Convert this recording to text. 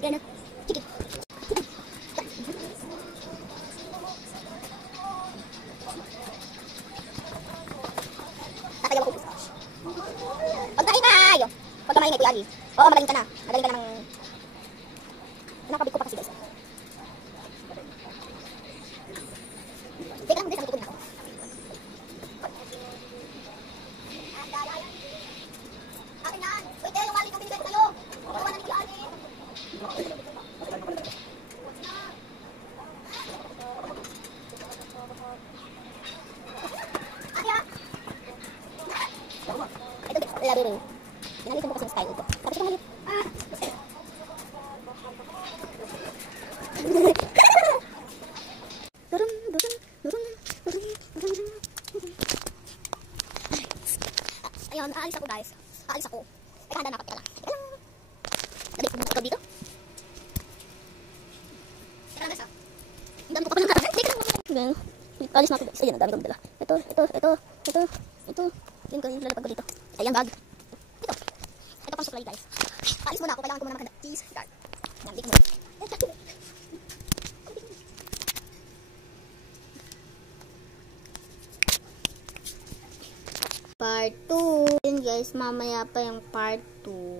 ka na. Sige. Tatagal ako. Pagkain tayo! Pagka maingay, Kuya Ali. Oo, magaling ka na. Magaling ka na ng... Nakabig ko pa kasi guys. Teka lang, guys. Ang tutunin ako. Akin na! Wait, yung wallet ang binigay ko sa'yo! Kawan na ni Kuya Ali! Ito, laro. Pinalitan ko kasi yung style ito. Tapos ito malit. Ayun, aalis ako guys. Aalis ako. Teka, handa na ako. Teka lang. Teka lang. Dali ko muna ikaw dito. Teka lang guys ha. Ang dami ko pa ng harap. Teka lang. Ganyan. Alis na ako guys. Ayan, ang dami kong dala. Ito. Yung lalapag ko dito. Ayan, bag. Ito pang supply guys. Alis muna ako. Kailangan ko muna makanda. Cheese. Yan, dito muna. Part 2. Yun guys, mamaya pa yung part 2.